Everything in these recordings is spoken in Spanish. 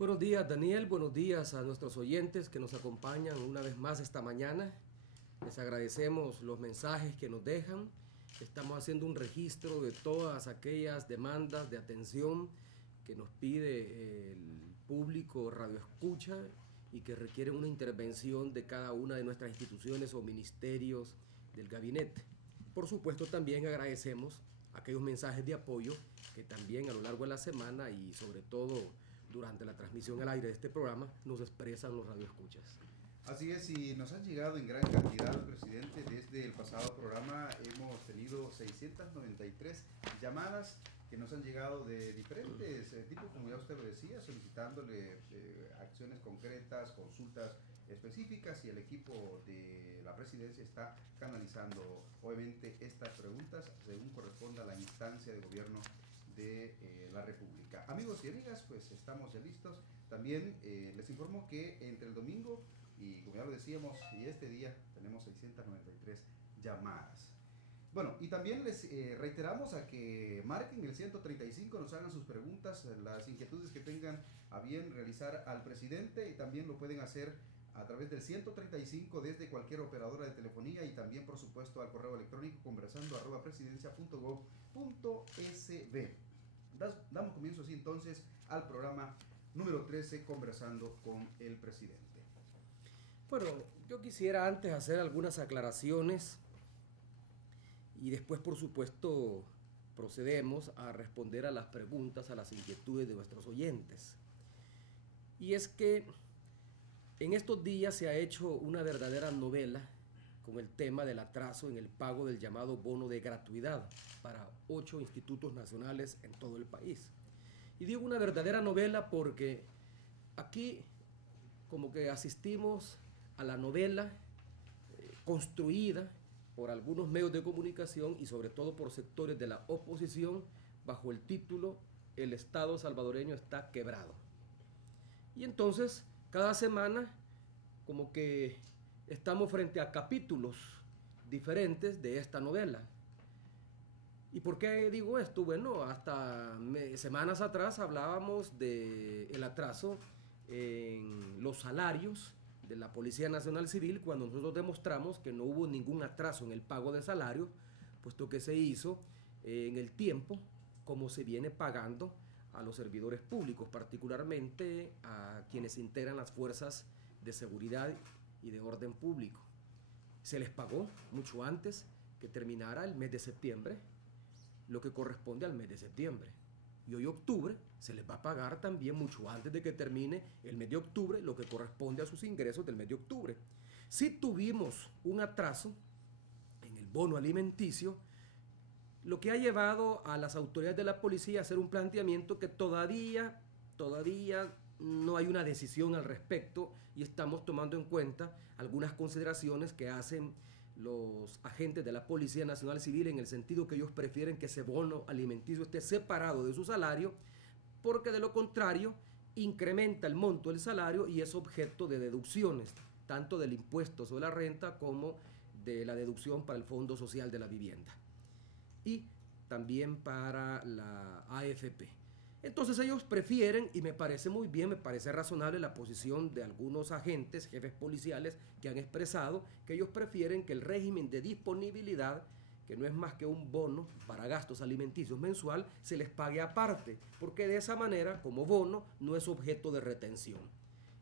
Buenos días, Daniel, buenos días a nuestros oyentes que nos acompañan una vez más esta mañana. Les agradecemos los mensajes que nos dejan. Estamos haciendo un registro de todas aquellas demandas de atención que nos pide el público radioescucha y que requieren una intervención de cada una de nuestras instituciones o ministerios del gabinete. Por supuesto, también agradecemos aquellos mensajes de apoyo que también a lo largo de la semana y sobre todo durante la transmisión al aire de este programa nos expresan los radioescuchas. Así es, y nos han llegado en gran cantidad, presidente. Desde el pasado programa hemos tenido 693 llamadas que nos han llegado de diferentes tipos, como ya usted lo decía, solicitándole acciones concretas, consultas específicas, y el equipo de la presidencia está canalizando obviamente estas preguntas según corresponda a la instancia de gobierno de la República. Amigos y amigas, pues estamos ya listos. También les informo que entre el domingo y, como ya lo decíamos, y este día tenemos 693 llamadas. Bueno, y también les reiteramos a que marquen el 135, nos hagan sus preguntas, las inquietudes que tengan a bien realizar al presidente, y también lo pueden hacer a través del 135 desde cualquier operadora de telefonía, y también por supuesto al correo electrónico conversando@presidencia.gov.sb. Damos comienzo así entonces al programa número 13, Conversando con el Presidente. Bueno, yo quisiera antes hacer algunas aclaraciones y después, por supuesto, procedemos a responder a las preguntas, a las inquietudes de nuestros oyentes. Y es que en estos días se ha hecho una verdadera novela con el tema del atraso en el pago del llamado bono de gratuidad para 8 institutos nacionales en todo el país. Y digo una verdadera novela porque aquí como que asistimos a la novela construida por algunos medios de comunicación y sobre todo por sectores de la oposición bajo el título "El Estado salvadoreño está quebrado". Y entonces cada semana como que estamos frente a capítulos diferentes de esta novela. ¿Y por qué digo esto? Bueno, hasta semanas atrás hablábamos del atraso en los salarios de la Policía Nacional Civil, cuando nosotros demostramos que no hubo ningún atraso en el pago de salario, puesto que se hizo en el tiempo como se viene pagando a los servidores públicos, particularmente a quienes integran las fuerzas de seguridad y de orden público. Se les pagó mucho antes que terminara el mes de septiembre, lo que corresponde al mes de septiembre. Y hoy octubre se les va a pagar también mucho antes de que termine el mes de octubre, lo que corresponde a sus ingresos del mes de octubre. Si tuvimos un atraso en el bono alimenticio, lo que ha llevado a las autoridades de la policía a hacer un planteamiento que todavía no hay una decisión al respecto, y estamos tomando en cuenta algunas consideraciones que hacen los agentes de la Policía Nacional Civil, en el sentido que ellos prefieren que ese bono alimenticio esté separado de su salario, porque de lo contrario incrementa el monto del salario y es objeto de deducciones, tanto del impuesto sobre la renta como de la deducción para el Fondo Social de la Vivienda y también para la AFP. Entonces ellos prefieren, y me parece muy bien, me parece razonable la posición de algunos agentes, jefes policiales, que han expresado que ellos prefieren que el régimen de disponibilidad, que no es más que un bono para gastos alimenticios mensual, se les pague aparte, porque de esa manera, como bono, no es objeto de retención.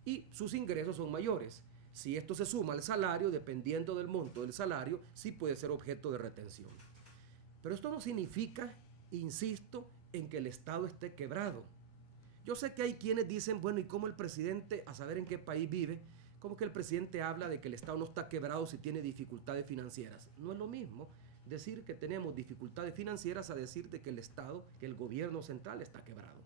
Y sus ingresos son mayores. Si esto se suma al salario, dependiendo del monto del salario, sí puede ser objeto de retención. Pero esto no significa, insisto, en que el Estado esté quebrado. Yo sé que hay quienes dicen, bueno, ¿y cómo el presidente, a saber en qué país vive, cómo que el presidente habla de que el Estado no está quebrado si tiene dificultades financieras? No es lo mismo decir que tenemos dificultades financieras a decir de que el Estado, que el gobierno central está quebrado.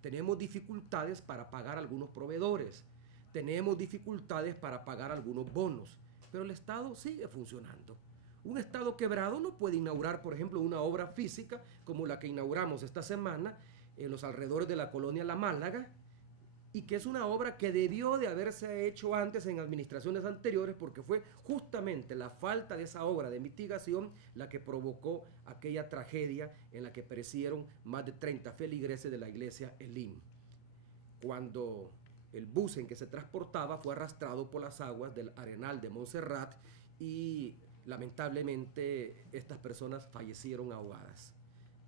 Tenemos dificultades para pagar algunos proveedores, tenemos dificultades para pagar algunos bonos, pero el Estado sigue funcionando. Un Estado quebrado no puede inaugurar, por ejemplo, una obra física como la que inauguramos esta semana en los alrededores de la colonia La Málaga, y que es una obra que debió de haberse hecho antes en administraciones anteriores, porque fue justamente la falta de esa obra de mitigación la que provocó aquella tragedia en la que perecieron más de 30 feligreses de la iglesia Elim. cuando el bus en que se transportaba fue arrastrado por las aguas del Arenal de Montserrat y lamentablemente estas personas fallecieron ahogadas.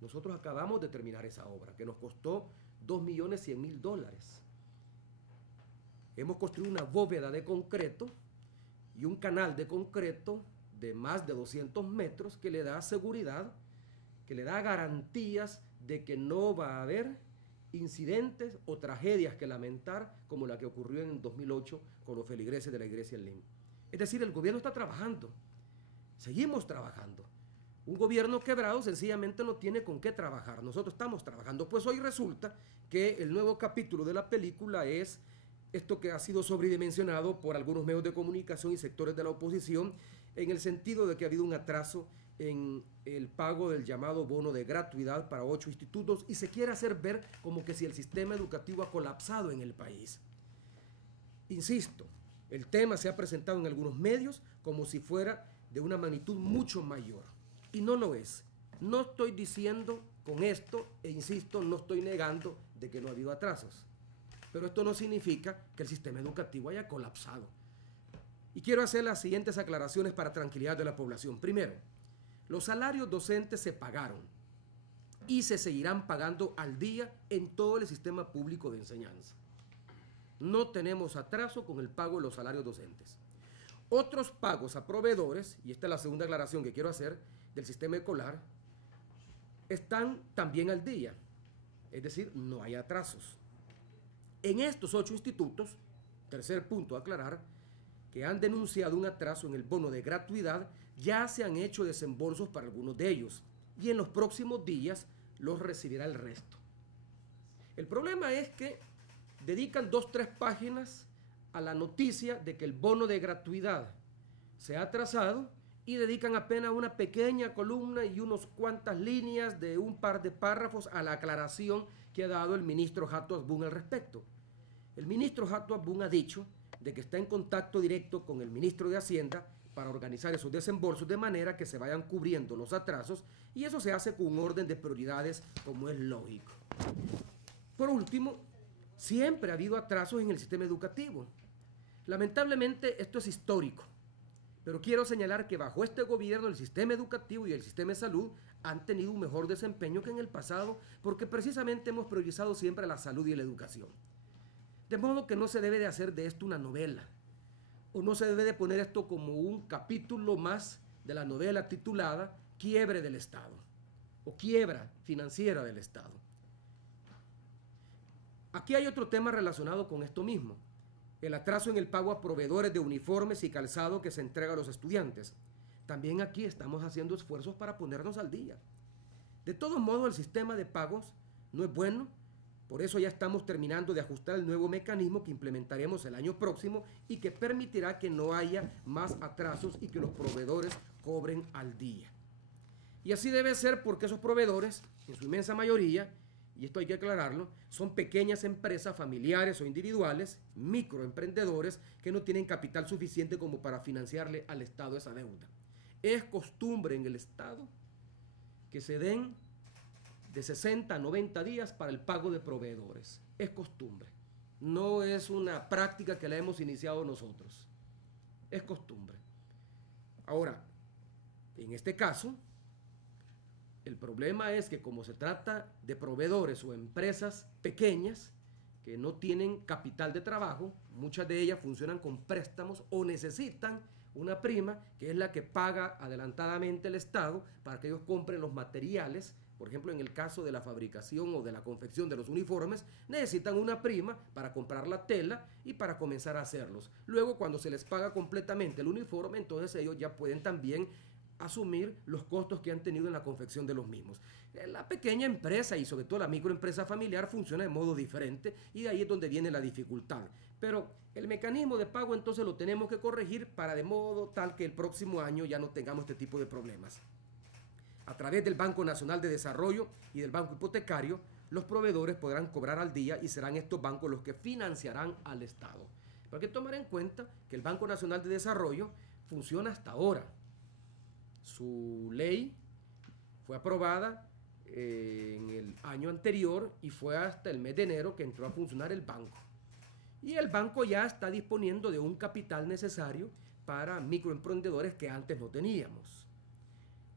Nosotros acabamos de terminar esa obra que nos costó $2.100.000. Hemos construido una bóveda de concreto y un canal de concreto de más de 200 metros que le da seguridad, que le da garantías de que no va a haber incidentes o tragedias que lamentar como la que ocurrió en 2008 con los feligreses de la iglesia en Lima. Es decir, el gobierno está trabajando, seguimos trabajando. Un gobierno quebrado sencillamente no tiene con qué trabajar. Nosotros estamos trabajando. Pues hoy resulta que el nuevo capítulo de la película es esto que ha sido sobredimensionado por algunos medios de comunicación y sectores de la oposición, en el sentido de que ha habido un atraso en el pago del llamado bono de gratuidad para 8 institutos y se quiere hacer ver como que si el sistema educativo ha colapsado en el país. Insisto, el tema se ha presentado en algunos medios como si fuera de una magnitud mucho mayor y no lo es. No estoy diciendo con esto, e insisto, no estoy negando de que no ha habido atrasos, pero esto no significa que el sistema educativo haya colapsado. Y quiero hacer las siguientes aclaraciones para tranquilidad de la población. Primero, los salarios docentes se pagaron y se seguirán pagando al día en todo el sistema público de enseñanza. No tenemos atraso con el pago de los salarios docentes. Otros pagos a proveedores, y esta es la segunda aclaración que quiero hacer, del sistema escolar, están también al día. Es decir, no hay atrasos. En estos 8 institutos, tercer punto a aclarar, que han denunciado un atraso en el bono de gratuidad, ya se han hecho desembolsos para algunos de ellos y en los próximos días los recibirá el resto. El problema es que dedican 2-3 páginas a la noticia de que el bono de gratuidad se ha atrasado y dedican apenas una pequeña columna y unas cuantas líneas de un par de párrafos a la aclaración que ha dado el ministro Hato Asbun al respecto. El ministro Hato Asbun ha dicho de que está en contacto directo con el ministro de Hacienda para organizar esos desembolsos de manera que se vayan cubriendo los atrasos y eso se hace con un orden de prioridades como es lógico. Por último, siempre ha habido atrasos en el sistema educativo. Lamentablemente esto es histórico, pero quiero señalar que bajo este gobierno el sistema educativo y el sistema de salud han tenido un mejor desempeño que en el pasado porque precisamente hemos priorizado siempre la salud y la educación. De modo que no se debe de hacer de esto una novela, o no se debe de poner esto como un capítulo más de la novela titulada Quiebre del Estado, o Quiebra financiera del Estado. Aquí hay otro tema relacionado con esto mismo, el atraso en el pago a proveedores de uniformes y calzado que se entrega a los estudiantes. También aquí estamos haciendo esfuerzos para ponernos al día. De todos modos, el sistema de pagos no es bueno. Por eso ya estamos terminando de ajustar el nuevo mecanismo que implementaremos el año próximo y que permitirá que no haya más atrasos y que los proveedores cobren al día. Y así debe ser porque esos proveedores, en su inmensa mayoría, y esto hay que aclararlo, son pequeñas empresas familiares o individuales, microemprendedores que no tienen capital suficiente como para financiarle al Estado esa deuda. Es costumbre en el Estado que se den de 60 a 90 días para el pago de proveedores. Es costumbre. No es una práctica que la hemos iniciado nosotros. Es costumbre. Ahora, en este caso, el problema es que como se trata de proveedores o empresas pequeñas que no tienen capital de trabajo, muchas de ellas funcionan con préstamos o necesitan una prima que es la que paga adelantadamente el Estado para que ellos compren los materiales. Por ejemplo, en el caso de la fabricación o de la confección de los uniformes, necesitan una prima para comprar la tela y para comenzar a hacerlos. Luego, cuando se les paga completamente el uniforme, entonces ellos ya pueden también asumir los costos que han tenido en la confección de los mismos. La pequeña empresa y sobre todo la microempresa familiar funciona de modo diferente y de ahí es donde viene la dificultad. Pero el mecanismo de pago entonces lo tenemos que corregir para de modo tal que el próximo año ya no tengamos este tipo de problemas. A través del Banco Nacional de Desarrollo y del Banco Hipotecario, los proveedores podrán cobrar al día y serán estos bancos los que financiarán al Estado. Pero hay que tomar en cuenta que el Banco Nacional de Desarrollo funciona hasta ahora. Su ley fue aprobada en el año anterior y fue hasta el mes de enero que entró a funcionar el banco. Y el banco ya está disponiendo de un capital necesario para microemprendedores que antes no teníamos.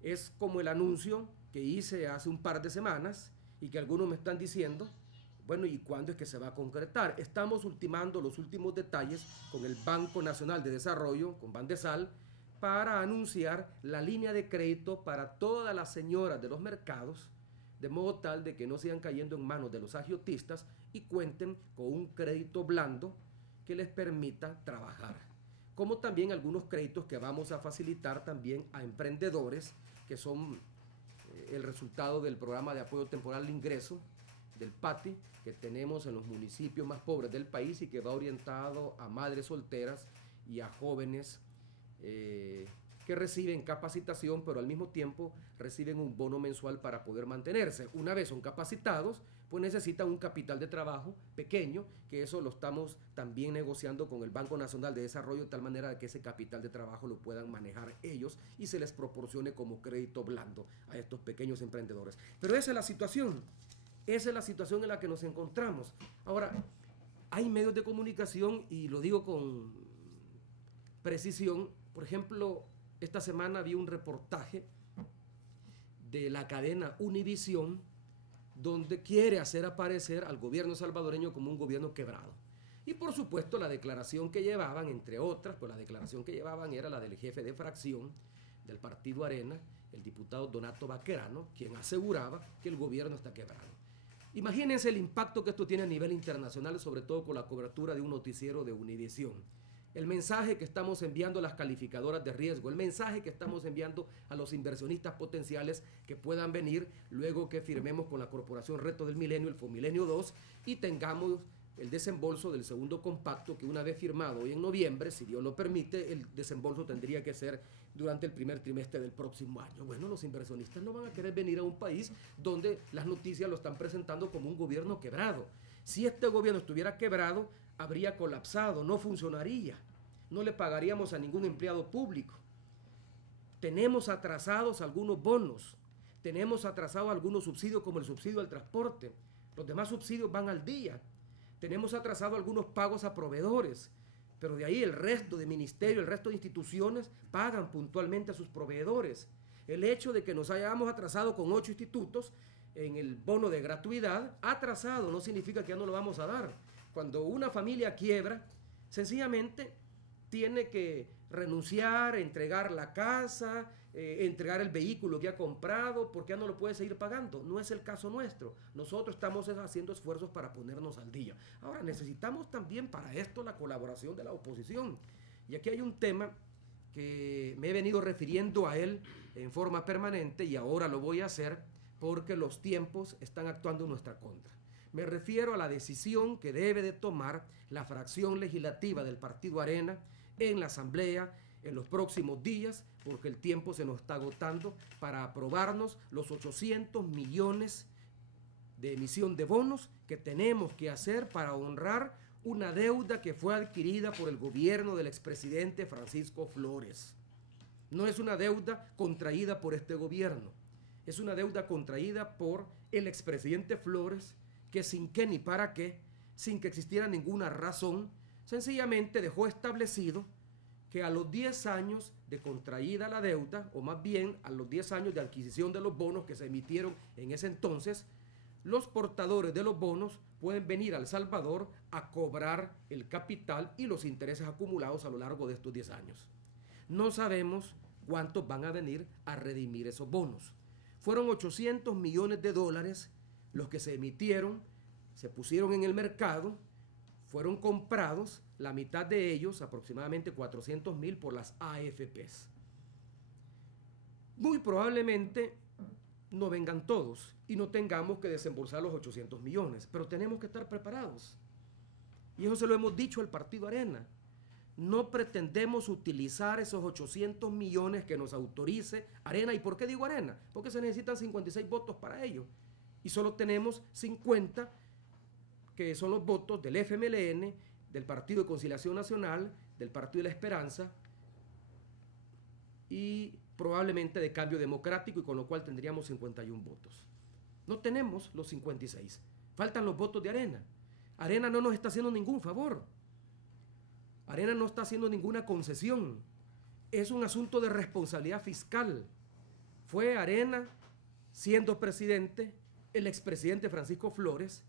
Es como el anuncio que hice hace un par de semanas y que algunos me están diciendo, bueno, ¿y cuándo es que se va a concretar? Estamos ultimando los últimos detalles con el Banco Nacional de Desarrollo, con Bandesal, para anunciar la línea de crédito para todas las señoras de los mercados, de modo tal de que no sigan cayendo en manos de los agiotistas y cuenten con un crédito blando que les permita trabajar. Como también algunos créditos que vamos a facilitar también a emprendedores, que son el resultado del programa de apoyo temporal al ingreso, del PATI, que tenemos en los municipios más pobres del país y que va orientado a madres solteras y a jóvenes que reciben capacitación, pero al mismo tiempo reciben un bono mensual para poder mantenerse. Una vez son capacitados, pues necesitan un capital de trabajo pequeño, que eso lo estamos también negociando con el Banco Nacional de Desarrollo, de tal manera que ese capital de trabajo lo puedan manejar ellos y se les proporcione como crédito blando a estos pequeños emprendedores. Pero esa es la situación. Esa es la situación en la que nos encontramos. Ahora, hay medios de comunicación, y lo digo con precisión. Por ejemplo, esta semana vi un reportaje de la cadena Univisión, donde quiere hacer aparecer al gobierno salvadoreño como un gobierno quebrado. Y por supuesto la declaración que llevaban, entre otras, pues la declaración que llevaban era la del jefe de fracción del partido Arena, el diputado Donato Baquerano, quien aseguraba que el gobierno está quebrado. Imagínense el impacto que esto tiene a nivel internacional, sobre todo con la cobertura de un noticiero de Univisión. El mensaje que estamos enviando a las calificadoras de riesgo, el mensaje que estamos enviando a los inversionistas potenciales que puedan venir luego que firmemos con la Corporación Reto del Milenio, el Fomilenio 2, y tengamos el desembolso del segundo compacto, que una vez firmado hoy en noviembre, si Dios lo permite, el desembolso tendría que ser durante el primer trimestre del próximo año. Bueno, los inversionistas no van a querer venir a un país donde las noticias lo están presentando como un gobierno quebrado. Si este gobierno estuviera quebrado, habría colapsado, no funcionaría, no le pagaríamos a ningún empleado público. Tenemos atrasados algunos bonos, tenemos atrasados algunos subsidios como el subsidio al transporte, los demás subsidios van al día. Tenemos atrasado algunos pagos a proveedores, pero de ahí el resto de ministerios, el resto de instituciones pagan puntualmente a sus proveedores. El hecho de que nos hayamos atrasado con 8 institutos en el bono de gratuidad, atrasado no significa que ya no lo vamos a dar. Cuando una familia quiebra, sencillamente tiene que renunciar, entregar la casa, entregar el vehículo que ha comprado, porque ya no lo puede seguir pagando. No es el caso nuestro. Nosotros estamos haciendo esfuerzos para ponernos al día. Ahora, necesitamos también para esto la colaboración de la oposición. Y aquí hay un tema que me he venido refiriendo a él en forma permanente y ahora lo voy a hacer porque los tiempos están actuando en nuestra contra. Me refiero a la decisión que debe de tomar la fracción legislativa del Partido Arena en la Asamblea en los próximos días, porque el tiempo se nos está agotando, para aprobarnos los 800 millones de emisión de bonos que tenemos que hacer para honrar una deuda que fue adquirida por el gobierno del expresidente Francisco Flores. No es una deuda contraída por este gobierno, es una deuda contraída por el expresidente Flores, que sin qué ni para qué, sin que existiera ninguna razón, sencillamente dejó establecido que a los 10 años de contraída la deuda, o más bien a los 10 años de adquisición de los bonos que se emitieron en ese entonces, los portadores de los bonos pueden venir a El Salvador a cobrar el capital y los intereses acumulados a lo largo de estos 10 años. No sabemos cuántos van a venir a redimir esos bonos. Fueron 800 millones de dólares los que se emitieron, se pusieron en el mercado, fueron comprados, la mitad de ellos, aproximadamente 400,000, por las AFPs. Muy probablemente no vengan todos y no tengamos que desembolsar los 800 millones, pero tenemos que estar preparados. Y eso se lo hemos dicho al Partido Arena. No pretendemos utilizar esos 800 millones que nos autorice Arena. ¿Y por qué digo Arena? Porque se necesitan 56 votos para ello. Y solo tenemos 50, que son los votos del FMLN, del Partido de Conciliación Nacional, del Partido de la Esperanza y probablemente de Cambio Democrático, y con lo cual tendríamos 51 votos. No tenemos los 56. Faltan los votos de Arena. Arena no nos está haciendo ningún favor. Arena no está haciendo ninguna concesión. Es un asunto de responsabilidad fiscal. Fue Arena, siendo presidente, el expresidente Francisco Flores,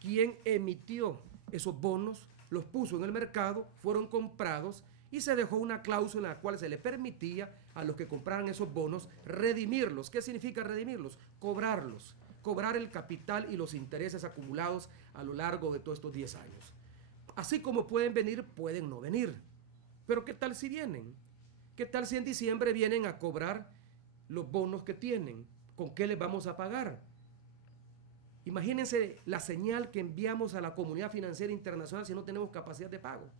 quien emitió esos bonos, los puso en el mercado, fueron comprados y se dejó una cláusula en la cual se le permitía a los que compraran esos bonos redimirlos. ¿Qué significa redimirlos? Cobrarlos, cobrar el capital y los intereses acumulados a lo largo de todos estos 10 años. Así como pueden venir, pueden no venir. Pero ¿qué tal si vienen? ¿Qué tal si en diciembre vienen a cobrar los bonos que tienen? ¿Con qué les vamos a pagar? Imagínense la señal que enviamos a la comunidad financiera internacional si no tenemos capacidad de pago.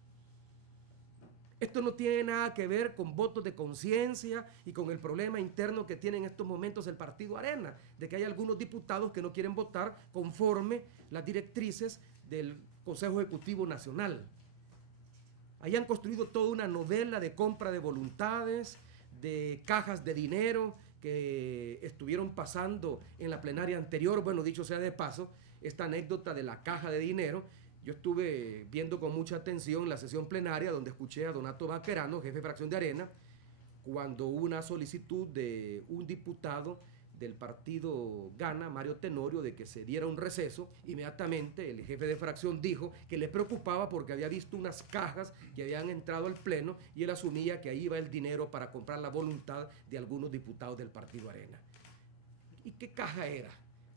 Esto no tiene nada que ver con votos de conciencia y con el problema interno que tiene en estos momentos el partido Arena, de que hay algunos diputados que no quieren votar conforme las directrices del Consejo Ejecutivo Nacional. Ahí han construido toda una novela de compra de voluntades, de cajas de dinero que estuvieron pasando en la plenaria anterior. Bueno, dicho sea de paso, esta anécdota de la caja de dinero, yo estuve viendo con mucha atención la sesión plenaria donde escuché a Donato Baquerano, jefe de fracción de Arena, cuando hubo una solicitud de un diputado del partido Gana, Mario Tenorio, de que se diera un receso. Inmediatamente el jefe de fracción dijo que le preocupaba porque había visto unas cajas que habían entrado al pleno y él asumía que ahí iba el dinero para comprar la voluntad de algunos diputados del partido Arena. ¿Y qué caja era?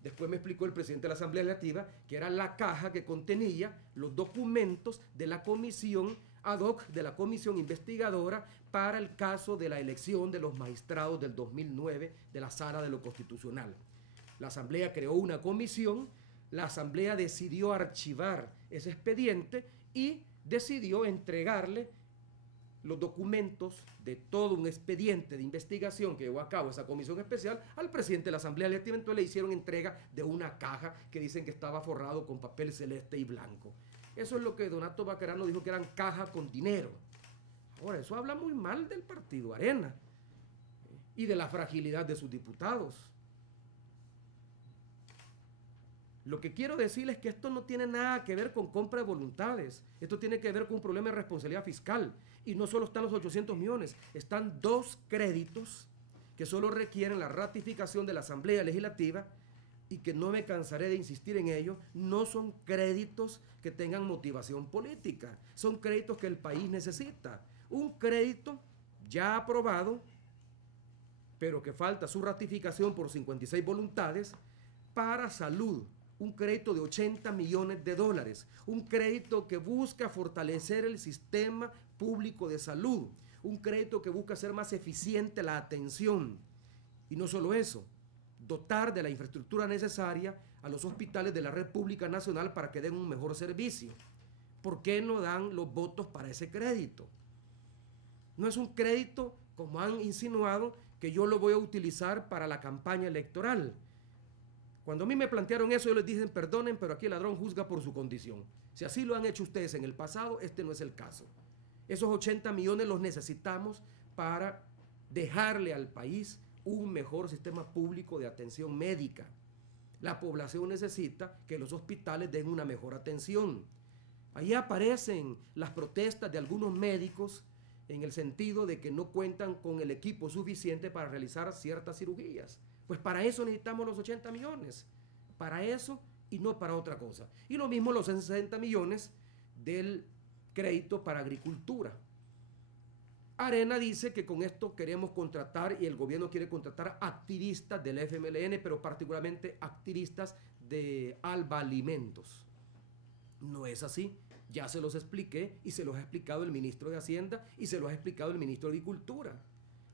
Después me explicó el presidente de la Asamblea Legislativa que era la caja que contenía los documentos de la comisión ad hoc, de la comisión investigadora para el caso de la elección de los magistrados del 2009 de la Sala de lo Constitucional. La Asamblea creó una comisión, la Asamblea decidió archivar ese expediente y decidió entregarle los documentos de todo un expediente de investigación que llevó a cabo esa comisión especial al presidente de la Asamblea Legislativa. Entonces le hicieron entrega de una caja que dicen que estaba forrado con papel celeste y blanco. Eso es lo que Donato Baquerano dijo que eran cajas con dinero. Ahora, eso habla muy mal del partido Arena y de la fragilidad de sus diputados. Lo que quiero decirles es que esto no tiene nada que ver con compra de voluntades. Esto tiene que ver con un problema de responsabilidad fiscal. Y no solo están los 800 millones, están 2 créditos que solo requieren la ratificación de la Asamblea Legislativa y que no me cansaré de insistir en ello. No son créditos que tengan motivación política, son créditos que el país necesita. Un crédito ya aprobado, pero que falta su ratificación por 56 voluntades para salud. Un crédito de 80 millones de dólares, un crédito que busca fortalecer el sistema público de salud, un crédito que busca hacer más eficiente la atención. Y no solo eso, dotar de la infraestructura necesaria a los hospitales de la red pública nacional para que den un mejor servicio. ¿Por qué no dan los votos para ese crédito? No es un crédito, como han insinuado, que yo lo voy a utilizar para la campaña electoral. Cuando a mí me plantearon eso, yo les dije, perdonen, pero aquí el ladrón juzga por su condición. Si así lo han hecho ustedes en el pasado, este no es el caso. Esos 80 millones los necesitamos para dejarle al país un mejor sistema público de atención médica. La población necesita que los hospitales den una mejor atención. Ahí aparecen las protestas de algunos médicos en el sentido de que no cuentan con el equipo suficiente para realizar ciertas cirugías. Pues para eso necesitamos los 80 millones, para eso y no para otra cosa. Y lo mismo los 60 millones del crédito para agricultura. Arena dice que con esto queremos contratar y el gobierno quiere contratar activistas del FMLN, pero particularmente activistas de Alba Alimentos. No es así. Ya se los expliqué y se los ha explicado el ministro de Hacienda y se los ha explicado el ministro de Agricultura.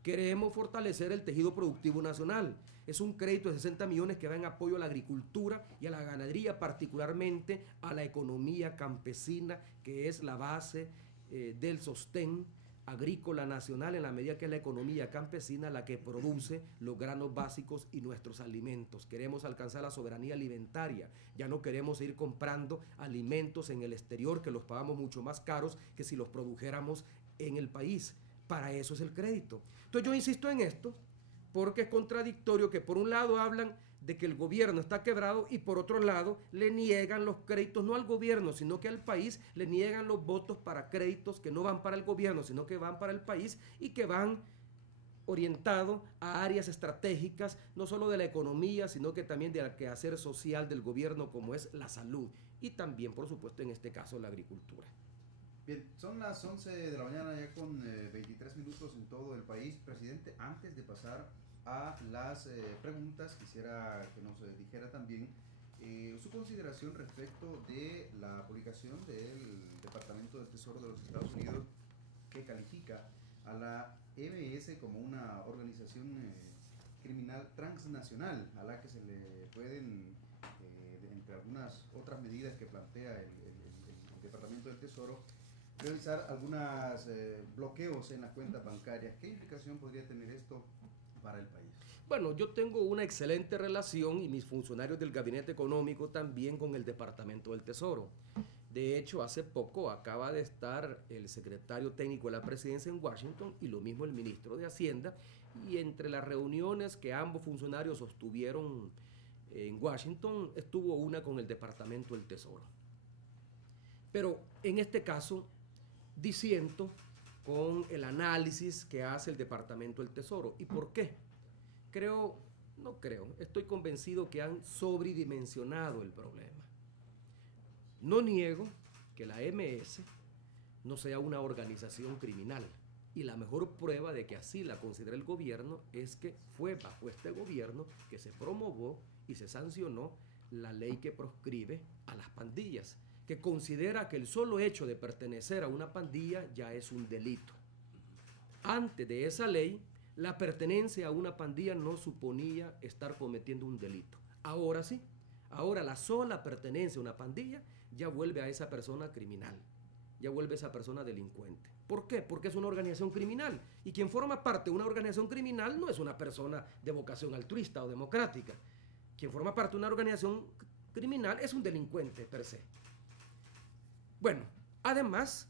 Queremos fortalecer el tejido productivo nacional. Es un crédito de 60 millones que va en apoyo a la agricultura y a la ganadería, particularmente a la economía campesina, que es la base del sostén agrícola nacional, en la medida que es la economía campesina la que produce los granos básicos y nuestros alimentos. Queremos alcanzar la soberanía alimentaria. Ya no queremos ir comprando alimentos en el exterior que los pagamos mucho más caros que si los produjéramos en el país. Para eso es el crédito. Entonces yo insisto en esto porque es contradictorio que por un lado hablan de que el gobierno está quebrado y por otro lado le niegan los créditos, no al gobierno, sino que al país le niegan los votos para créditos que no van para el gobierno, sino que van para el país y que van orientados a áreas estratégicas, no solo de la economía, sino que también del quehacer social del gobierno, como es la salud y también, por supuesto, en este caso, la agricultura. Bien, son las 11 de la mañana ya con 23 minutos en todo el país. Presidente, antes de pasar a las preguntas, quisiera que nos dijera también su consideración respecto de la publicación del Departamento del Tesoro de los Estados Unidos, que califica a la MS como una organización criminal transnacional, a la que se le pueden, entre algunas otras medidas que plantea el Departamento del Tesoro, realizar algunos bloqueos en las cuentas bancarias. ¿Qué implicación podría tener esto para el país? Bueno, yo tengo una excelente relación y mis funcionarios del Gabinete Económico también con el Departamento del Tesoro. De hecho, hace poco acaba de estar el secretario técnico de la presidencia en Washington y lo mismo el ministro de Hacienda, y entre las reuniones que ambos funcionarios sostuvieron en Washington estuvo una con el Departamento del Tesoro. Pero en este caso disiento con el análisis que hace el Departamento del Tesoro. ¿Y por qué? Estoy convencido que han sobredimensionado el problema. No niego que la MS no sea una organización criminal, y la mejor prueba de que así la considera el gobierno es que fue bajo este gobierno que se promovió y se sancionó la ley que proscribe a las pandillas, que considera que el solo hecho de pertenecer a una pandilla ya es un delito. Antes de esa ley, la pertenencia a una pandilla no suponía estar cometiendo un delito. Ahora sí, ahora la sola pertenencia a una pandilla ya vuelve a esa persona criminal, ya vuelve a esa persona delincuente. ¿Por qué? Porque es una organización criminal, y quien forma parte de una organización criminal no es una persona de vocación altruista o democrática. Quien forma parte de una organización criminal es un delincuente per se. Bueno, además,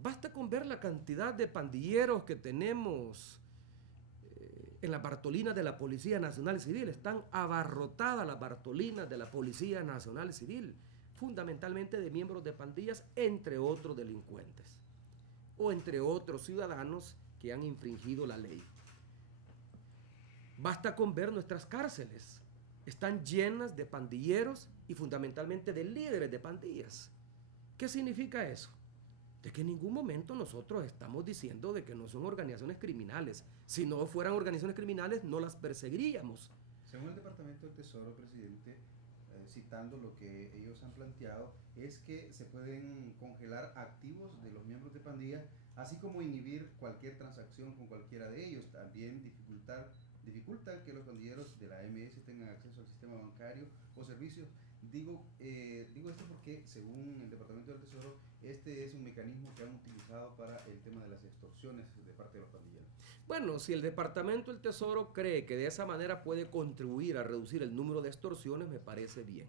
basta con ver la cantidad de pandilleros que tenemos en las Bartolinas de la Policía Nacional Civil. Están abarrotadas las Bartolinas de la Policía Nacional Civil, fundamentalmente de miembros de pandillas, entre otros delincuentes o entre otros ciudadanos que han infringido la ley. Basta con ver nuestras cárceles. Están llenas de pandilleros y fundamentalmente de líderes de pandillas. ¿Qué significa eso? De que en ningún momento nosotros estamos diciendo de que no son organizaciones criminales. Si no fueran organizaciones criminales, no las perseguiríamos. Según el Departamento del Tesoro, presidente, citando lo que ellos han planteado, es que se pueden congelar activos de los miembros de pandilla, así como inhibir cualquier transacción con cualquiera de ellos. También dificultan que los pandilleros de la MS tengan acceso al sistema bancario o servicios. Digo esto porque, según el Departamento del Tesoro, este es un mecanismo que han utilizado para el tema de las extorsiones de parte de los pandilleros. Bueno, si el Departamento del Tesoro cree que de esa manera puede contribuir a reducir el número de extorsiones, me parece bien.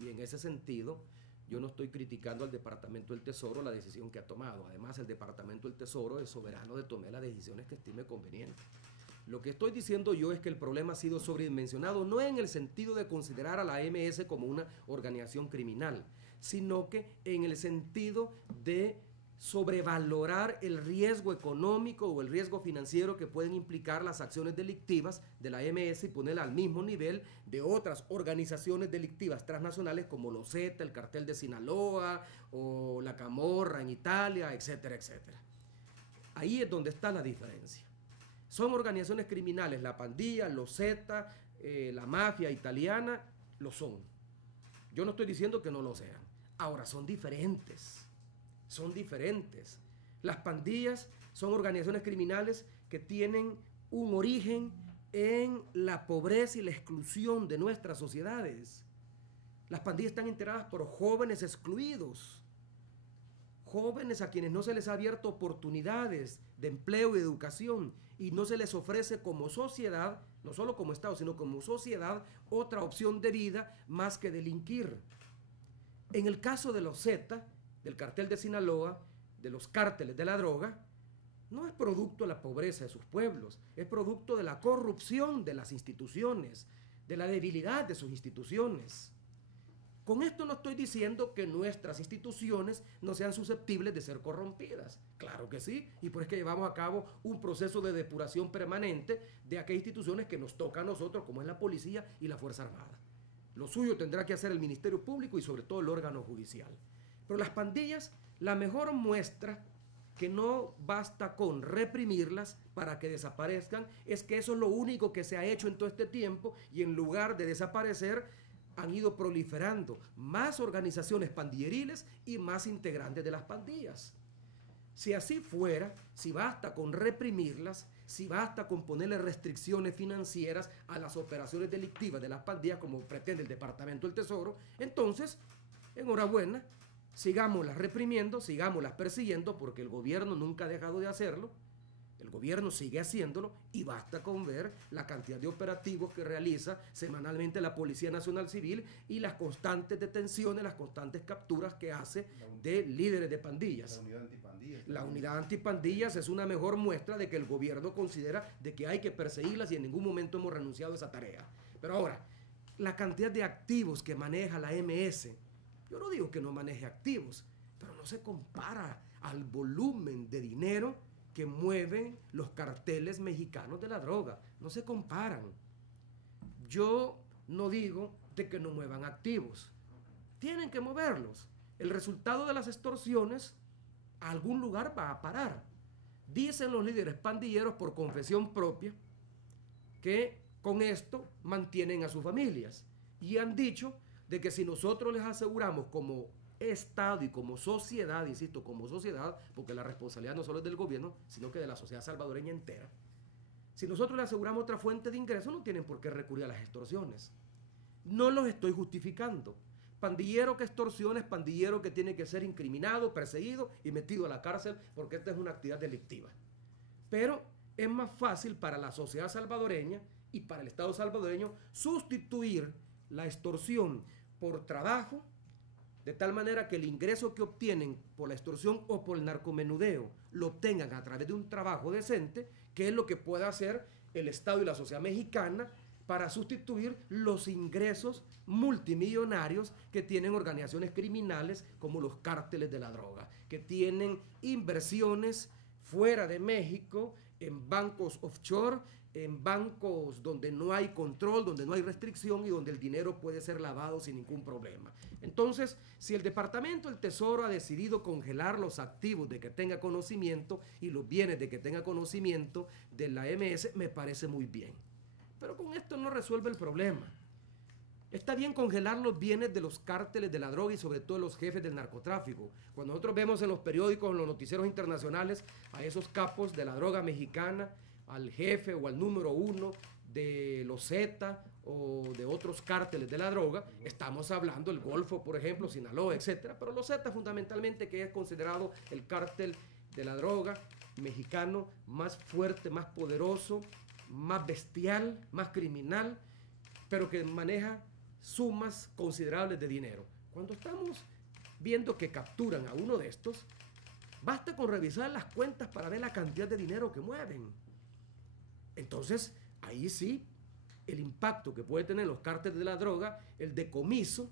Y en ese sentido, yo no estoy criticando al Departamento del Tesoro la decisión que ha tomado. Además, el Departamento del Tesoro es soberano de tomar las decisiones que estime convenientes. Lo que estoy diciendo yo es que el problema ha sido sobredimensionado, no en el sentido de considerar a la MS como una organización criminal, sino que en el sentido de sobrevalorar el riesgo económico o el riesgo financiero que pueden implicar las acciones delictivas de la MS y ponerla al mismo nivel de otras organizaciones delictivas transnacionales como los Zetas, el Cartel de Sinaloa o la Camorra en Italia, etcétera, etcétera. Ahí es donde está la diferencia. Son organizaciones criminales, la pandilla, los Zetas, la mafia italiana, lo son. Yo no estoy diciendo que no lo sean. Ahora, son diferentes. Son diferentes. Las pandillas son organizaciones criminales que tienen un origen en la pobreza y la exclusión de nuestras sociedades. Las pandillas están integradas por jóvenes excluidos, jóvenes a quienes no se les ha abierto oportunidades de empleo y de educación, y no se les ofrece como sociedad, no solo como Estado, sino como sociedad, otra opción de vida más que delinquir. En el caso de los Zetas, del Cartel de Sinaloa, de los cárteles de la droga, no es producto de la pobreza de sus pueblos, es producto de la corrupción de las instituciones, de la debilidad de sus instituciones. Con esto no estoy diciendo que nuestras instituciones no sean susceptibles de ser corrompidas. Claro que sí, y por eso es que llevamos a cabo un proceso de depuración permanente de aquellas instituciones que nos toca a nosotros, como es la policía y la Fuerza Armada. Lo suyo tendrá que hacer el Ministerio Público y sobre todo el órgano judicial. Pero las pandillas, la mejor muestra que no basta con reprimirlas para que desaparezcan, es que eso es lo único que se ha hecho en todo este tiempo, y en lugar de desaparecer, han ido proliferando más organizaciones pandilleriles y más integrantes de las pandillas. Si así fuera, si basta con reprimirlas, si basta con ponerle restricciones financieras a las operaciones delictivas de las pandillas, como pretende el Departamento del Tesoro, entonces, enhorabuena, sigámoslas reprimiendo, sigámoslas persiguiendo, porque el gobierno nunca ha dejado de hacerlo, el gobierno sigue haciéndolo, y basta con ver la cantidad de operativos que realiza semanalmente la Policía Nacional Civil y las constantes detenciones, las constantes capturas que hace de líderes de pandillas. La unidad antipandillas. La unidad antipandillas es una mejor muestra de que el gobierno considera de que hay que perseguirlas, y en ningún momento hemos renunciado a esa tarea. Pero ahora, la cantidad de activos que maneja la MS, yo no digo que no maneje activos, pero no se compara al volumen de dinero que mueven los carteles mexicanos de la droga. No se comparan. Yo no digo de que no muevan activos. Tienen que moverlos. El resultado de las extorsiones a algún lugar va a parar. Dicen los líderes pandilleros por confesión propia que con esto mantienen a sus familias. Y han dicho de que si nosotros les aseguramos como Estado y como sociedad, insisto, como sociedad, porque la responsabilidad no solo es del gobierno, sino que de la sociedad salvadoreña entera, si nosotros les aseguramos otra fuente de ingresos, no tienen por qué recurrir a las extorsiones. No los estoy justificando. Pandillero que extorsiona es pandillero que tiene que ser incriminado, perseguido y metido a la cárcel, porque esta es una actividad delictiva. Pero es más fácil para la sociedad salvadoreña y para el Estado salvadoreño sustituir la extorsión por trabajo, de tal manera que el ingreso que obtienen por la extorsión o por el narcomenudeo lo obtengan a través de un trabajo decente, que es lo que puede hacer el Estado y la sociedad mexicana para sustituir los ingresos multimillonarios que tienen organizaciones criminales como los cárteles de la droga, que tienen inversiones fuera de México, en bancos offshore, en bancos donde no hay control, donde no hay restricción y donde el dinero puede ser lavado sin ningún problema. Entonces, si el Departamento del Tesoro ha decidido congelar los activos de que tenga conocimiento y los bienes de que tenga conocimiento de la MS, me parece muy bien. Pero con esto no resuelve el problema. Está bien congelar los bienes de los cárteles de la droga y sobre todo los jefes del narcotráfico. Cuando nosotros vemos en los periódicos, en los noticieros internacionales, a esos capos de la droga mexicana, al jefe o al número uno de los Zetas o de otros cárteles de la droga, estamos hablando del Golfo, por ejemplo, Sinaloa, etcétera, pero los Zetas fundamentalmente, que es considerado el cártel de la droga mexicano más fuerte, más poderoso, más bestial, más criminal, pero que maneja sumas considerables de dinero. Cuando estamos viendo que capturan a uno de estos, basta con revisar las cuentas para ver la cantidad de dinero que mueven. Entonces, ahí sí, el impacto que puede tener los cárteles de la droga, el decomiso,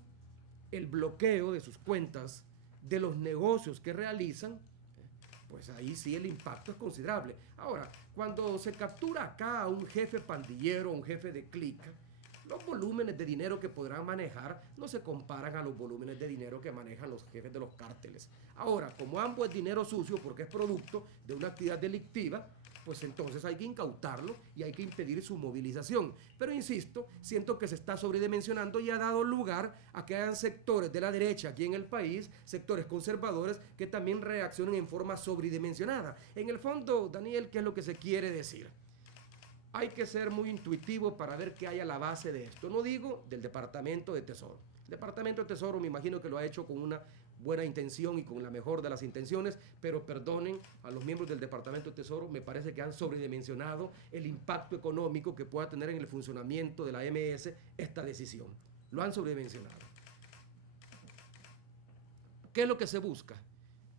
el bloqueo de sus cuentas, de los negocios que realizan, pues ahí sí el impacto es considerable. Ahora, cuando se captura acá a un jefe pandillero, un jefe de clica, los volúmenes de dinero que podrán manejar no se comparan a los volúmenes de dinero que manejan los jefes de los cárteles. Ahora, como ambos es dinero sucio porque es producto de una actividad delictiva, pues entonces hay que incautarlo y hay que impedir su movilización. Pero insisto, siento que se está sobredimensionando y ha dado lugar a que hayan sectores de la derecha aquí en el país, sectores conservadores, que también reaccionen en forma sobredimensionada. En el fondo, Daniel, ¿qué es lo que se quiere decir? Hay que ser muy intuitivo para ver qué hay a la base de esto. No digo del Departamento de Tesoro. El Departamento de Tesoro me imagino que lo ha hecho con una buena intención y con la mejor de las intenciones, pero perdonen a los miembros del Departamento de Tesoro, me parece que han sobredimensionado el impacto económico que pueda tener en el funcionamiento de la MS esta decisión. Lo han sobredimensionado. ¿Qué es lo que se busca?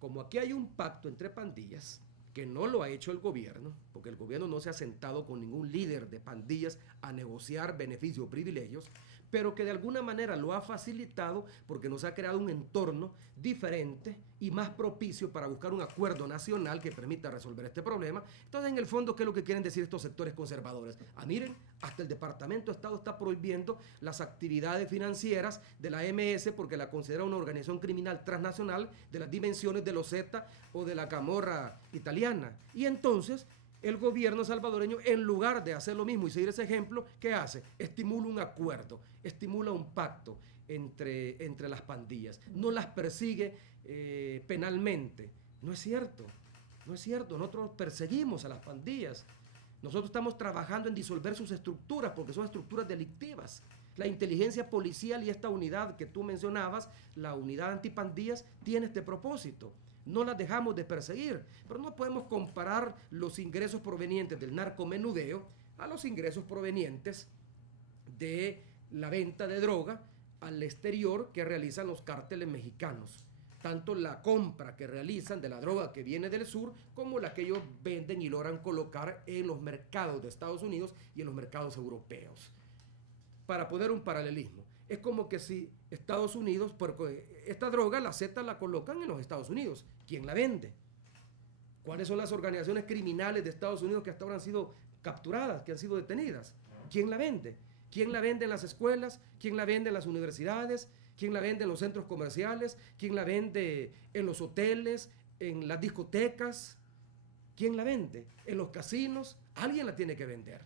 Como aquí hay un pacto entre pandillas, que no lo ha hecho el gobierno, porque el gobierno no se ha sentado con ningún líder de pandillas a negociar beneficios o privilegios, pero que de alguna manera lo ha facilitado porque nos ha creado un entorno diferente y más propicio para buscar un acuerdo nacional que permita resolver este problema. Entonces, en el fondo, ¿qué es lo que quieren decir estos sectores conservadores? Miren, hasta el Departamento de Estado está prohibiendo las actividades financieras de la MS porque la considera una organización criminal transnacional de las dimensiones de los Zeta o de la Camorra italiana. Y entonces el gobierno salvadoreño, en lugar de hacer lo mismo y seguir ese ejemplo, ¿qué hace? Estimula un acuerdo, estimula un pacto entre las pandillas. No las persigue penalmente. No es cierto, no es cierto. Nosotros perseguimos a las pandillas. Nosotros estamos trabajando en disolver sus estructuras porque son estructuras delictivas. La inteligencia policial y esta unidad que tú mencionabas, la unidad antipandillas, tiene este propósito. No las dejamos de perseguir, pero no podemos comparar los ingresos provenientes del narcomenudeo a los ingresos provenientes de la venta de droga al exterior que realizan los cárteles mexicanos. Tanto la compra que realizan de la droga que viene del sur como la que ellos venden y logran colocar en los mercados de Estados Unidos y en los mercados europeos. Para poner un paralelismo, es como que si Estados Unidos, porque esta droga, la Z, la colocan en los Estados Unidos. ¿Quién la vende? ¿Cuáles son las organizaciones criminales de Estados Unidos que hasta ahora han sido capturadas, que han sido detenidas? ¿Quién la vende? ¿Quién la vende en las escuelas? ¿Quién la vende en las universidades? ¿Quién la vende en los centros comerciales? ¿Quién la vende en los hoteles, en las discotecas? ¿Quién la vende? ¿En los casinos? Alguien la tiene que vender.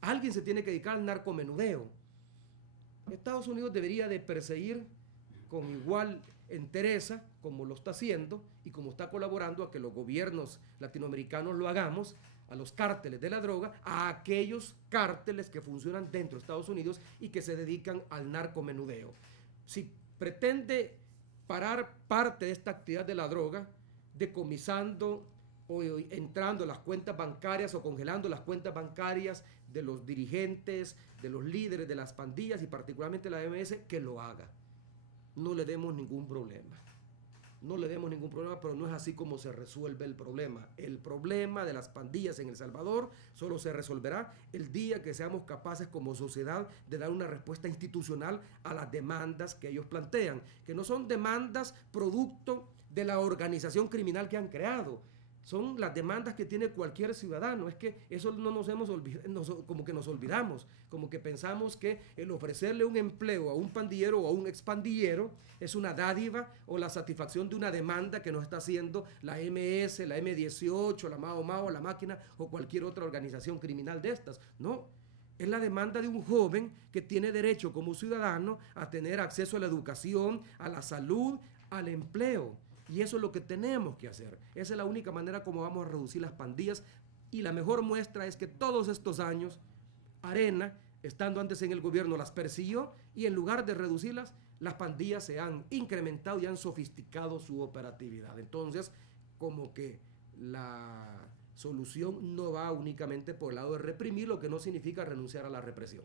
Alguien se tiene que dedicar al narcomenudeo. Estados Unidos debería de perseguir con igual entereza, como lo está haciendo y como está colaborando a que los gobiernos latinoamericanos lo hagamos, a los cárteles de la droga, a aquellos cárteles que funcionan dentro de Estados Unidos y que se dedican al narcomenudeo. Si pretende parar parte de esta actividad de la droga, decomisando o entrando a las cuentas bancarias o congelando las cuentas bancarias de los dirigentes, de los líderes de las pandillas y particularmente la MS, que lo haga. No le demos ningún problema. No le demos ningún problema, pero no es así como se resuelve el problema. El problema de las pandillas en El Salvador solo se resolverá el día que seamos capaces como sociedad de dar una respuesta institucional a las demandas que ellos plantean, que no son demandas producto de la organización criminal que han creado. Son las demandas que tiene cualquier ciudadano. Es que eso no nos hemos olvidado, como que nos olvidamos, como que pensamos que el ofrecerle un empleo a un pandillero o a un expandillero es una dádiva o la satisfacción de una demanda que nos está haciendo la MS, la M18, la Mao Mao, la Máquina o cualquier otra organización criminal de estas. No, es la demanda de un joven que tiene derecho como ciudadano a tener acceso a la educación, a la salud, al empleo. Y eso es lo que tenemos que hacer. Esa es la única manera como vamos a reducir las pandillas. Y la mejor muestra es que todos estos años, Arena, estando antes en el gobierno, las persiguió y en lugar de reducirlas, las pandillas se han incrementado y han sofisticado su operatividad. Entonces, como que la solución no va únicamente por el lado de reprimir, lo que no significa renunciar a la represión.